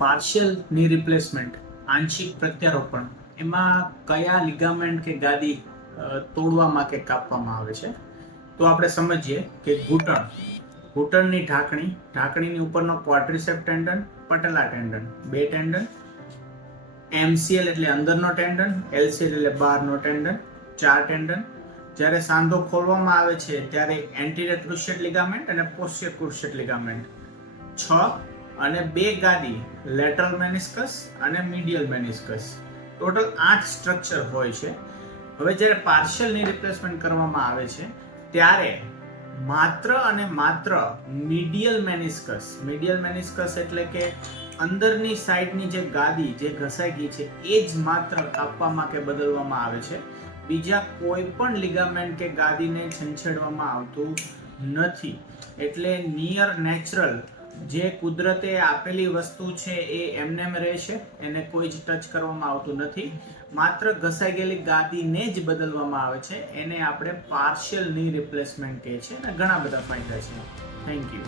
Partial ની replacement, આંશિક પ્રત્યારોપણ, એમાં કયા લિગામેન્ટ કે ગાદી તોડવામાં કે કાપવામાં આવે છે? તો આપણે સમજીએ કે ઘૂંટણની ઢાંકણીની ઉપરનો ક્વાડ્રિસેપ ટેન્ડન, પટેલા ટેન્ડન, બે ટેન્ડન, MCL એટલે અંદરનો ટેન્ડન, LCL એટલે બહારનો ટેન્ડન, 4 ટેન્ડન. જ્યારે સાંધો ખોલવામાં આવે છે ત્યારે એન્ટીરિયર ક્રુશિયેટ લિગામેન્ટ અને પોસ્ટિયર ક્રુશિયેટ લિગામેન્ટ, 6 અને 2 ગાદી, લેટરલ મેનિસ્કસ અને મીડિયલ મેનિસ્કસ. ટોટલ 8 સ્ટ્રક્ચર હોય છે. હવે જ્યારે પાર્શિયલ ની રિપ્લેસમેન્ટ કરવામાં આવે છે ત્યારે માત્ર અને માત્ર મીડિયલ મેનિસ્કસ એટલે કે અંદરની સાઈડની જે ગાદી જે ઘસાઈ ગઈ છે એ જ માત્ર કાપવામાં કે બદલવામાં આવે છે. બીજા કોઈ પણ લિગામેન્ટ કે ગાદીને છંછેડવામાં આવતું નથી. એટલે નિયર નેચરલ જે કુદરતે આપેલી વસ્તુ છે એ એમનેમ રહેશે, એને કોઈ જ ટચ કરવામાં આવતું નથી. માત્ર ઘસાઈ ગયેલી ગાદીને જ બદલવામાં આવે છે. એને આપણે પાર્શિયલ ની રિપ્લેસમેન્ટ કહે છે અને ઘણા બધા ફાયદા છે. Thank you.